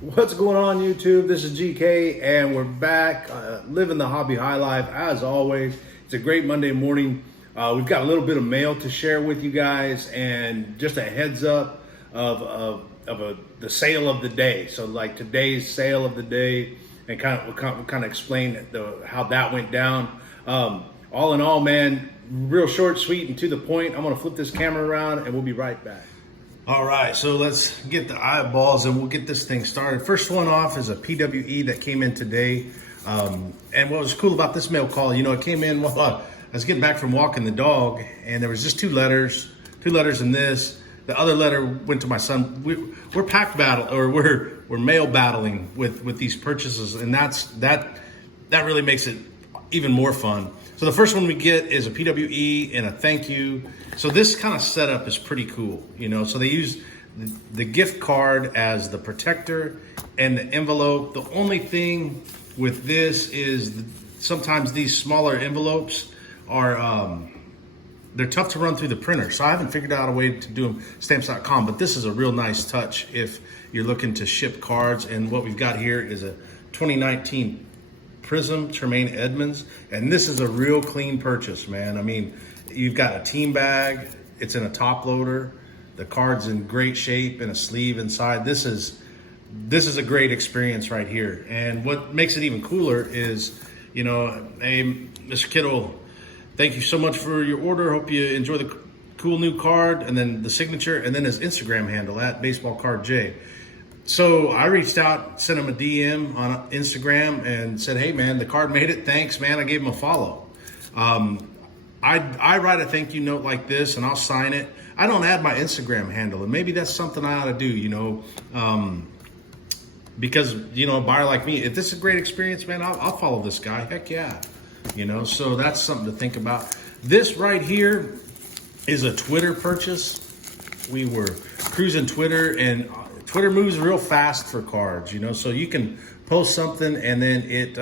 What's going on YouTube? This is GK and we're back living the hobby high life as always. It's a great Monday morning. We've got a little bit of mail to share with you guys and just a heads up of the sale of the day. So like today's sale of the day, and we'll kind of explain how that went down. All in all, man, real short, sweet, and to the point. I'm gonna flip this camera around and we'll be right back. All right, so let's get the eyeballs and we'll get this thing started. First one off is a PWE that came in today. And what was cool about this mail call, it came in while I was getting back from walking the dog, and there was just two letters in this. The other letter went to my son. We're pack battle, or we're mail battling with these purchases, and that really makes it even more fun. So the first one we get is a PWE and a thank you. So this kind of setup is pretty cool, So they use the gift card as the protector and the envelope. The only thing with this is sometimes these smaller envelopes are they're tough to run through the printer. So I haven't figured out a way to do them stamps.com, but this is a real nice touch if you're looking to ship cards. And what we've got here is a 2019 Prism Tremaine Edmonds, and this is a real clean purchase, man. I mean, you've got a team bag, it's in a top loader, the card's in great shape and a sleeve inside. This is a great experience right here. And what makes it even cooler is, hey, Mr. Kittle, thank you so much for your order. Hope you enjoy the cool new card, and then the signature, and then his Instagram handle at BaseballCardJ. So I reached out, sent him a DM on Instagram and said, hey man, the card made it, thanks man. I gave him a follow. I write a thank you note like this and I'll sign it. I don't add my Instagram handle, and maybe that's something I ought to do, because, a buyer like me, if this is a great experience, man, I'll follow this guy, heck yeah. So that's something to think about. This right here is a Twitter purchase. We were cruising Twitter, and Twitter moves real fast for cards, so you can post something and then it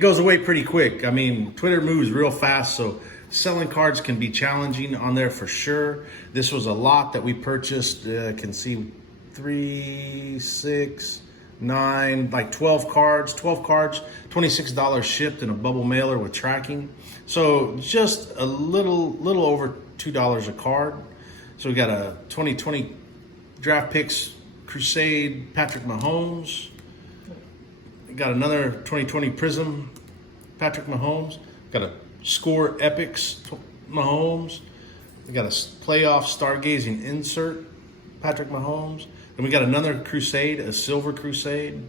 goes away pretty quick. I mean, Twitter moves real fast, so selling cards can be challenging on there for sure. This was a lot that we purchased. Can see 3, 6, 9, like 12 cards, $26 shipped in a bubble mailer with tracking. So just a little over $2 a card. So we got a 2020 Draft Picks Crusade Patrick Mahomes. We got another 2020 Prism Patrick Mahomes. Got a Score Epics Mahomes. We got a playoff stargazing insert Patrick Mahomes. Then we got another Crusade, a Silver Crusade.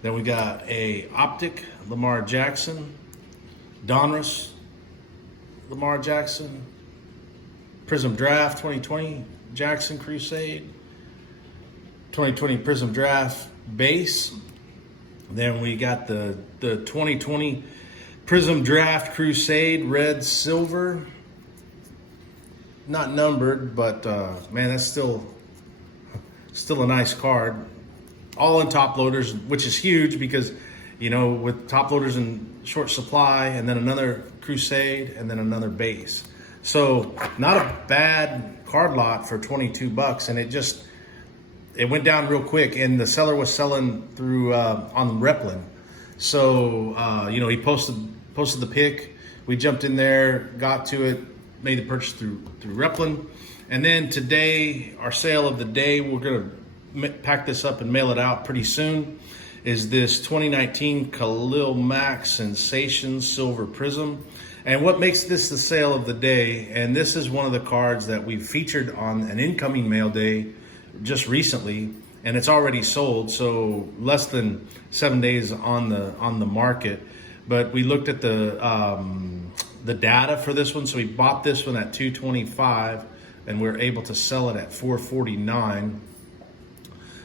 Then we got a Optic Lamar Jackson, Donruss Lamar Jackson, Prism Draft 2020 Jackson Crusade, 2020 Prism Draft Base. Then we got the 2020 Prism Draft Crusade Red Silver. Not numbered, but man, that's still a nice card. All in top loaders, which is huge because, with top loaders in short supply, and then another Crusade, and then another base. So not a bad card lot for $22, and it went down real quick, and the seller was selling through on Replin. So he posted the pic. We jumped in there, got to it, made the purchase through Replin. And then today, our sale of the day, we're gonna pack this up and mail it out pretty soon, is this 2019 Khalil Mack Sensation Silver Prism. And what makes this the sale of the day, and this is one of the cards that we featured on an incoming mail day just recently, and it's already sold, so less than 7 days on the market. But we looked at the data for this one, so we bought this one at $225, and we're able to sell it at $449.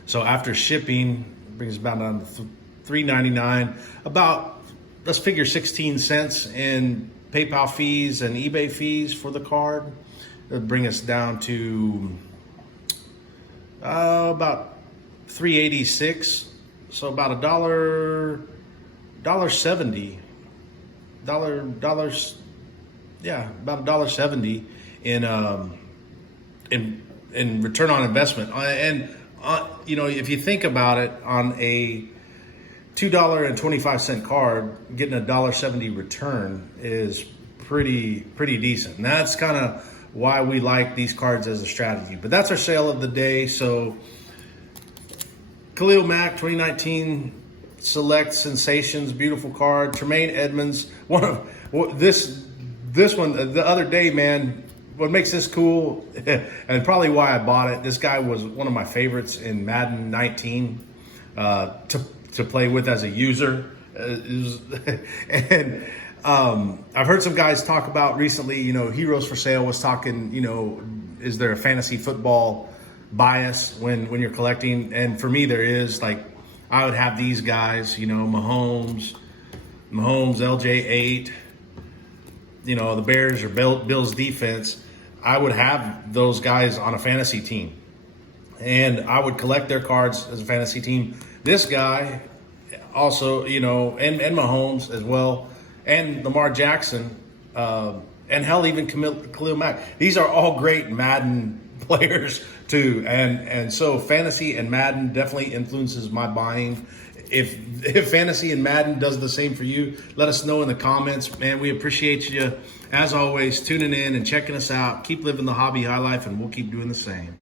So after shipping, it brings it about down to $399. About, let's figure 16 cents in PayPal fees and eBay fees for the card. It'll bring us down to about $386. So about $1.70. Yeah, about $1.70 in and return on investment. You know, if you think about it, on a $2.25 card, getting a $1.70 return is pretty decent. And that's kind of why we like these cards as a strategy. But that's our sale of the day. So Khalil Mack 2019 Select Sensations, beautiful card. Tremaine Edmonds, one of this one the other day, man. What makes this cool, and probably why I bought it, this guy was one of my favorites in Madden 19 to play with as a user. And I've heard some guys talk about recently, you know, Heroes for Sale was talking, you know, is there a fantasy football bias when you're collecting? And for me, there is. Like, I would have these guys, you know, Mahomes, LJ8, you know, the Bears or Bills defense. I would have those guys on a fantasy team, and I would collect their cards as a fantasy team. This guy also, you know, and Mahomes as well, and Lamar Jackson, and hell, even Khalil Mack. These are all great Madden players too, and so fantasy and Madden definitely influences my buying. If fantasy and Madden does the same for you, let us know in the comments. Man, we appreciate you, as always, tuning in and checking us out. Keep living the hobby high life, and we'll keep doing the same.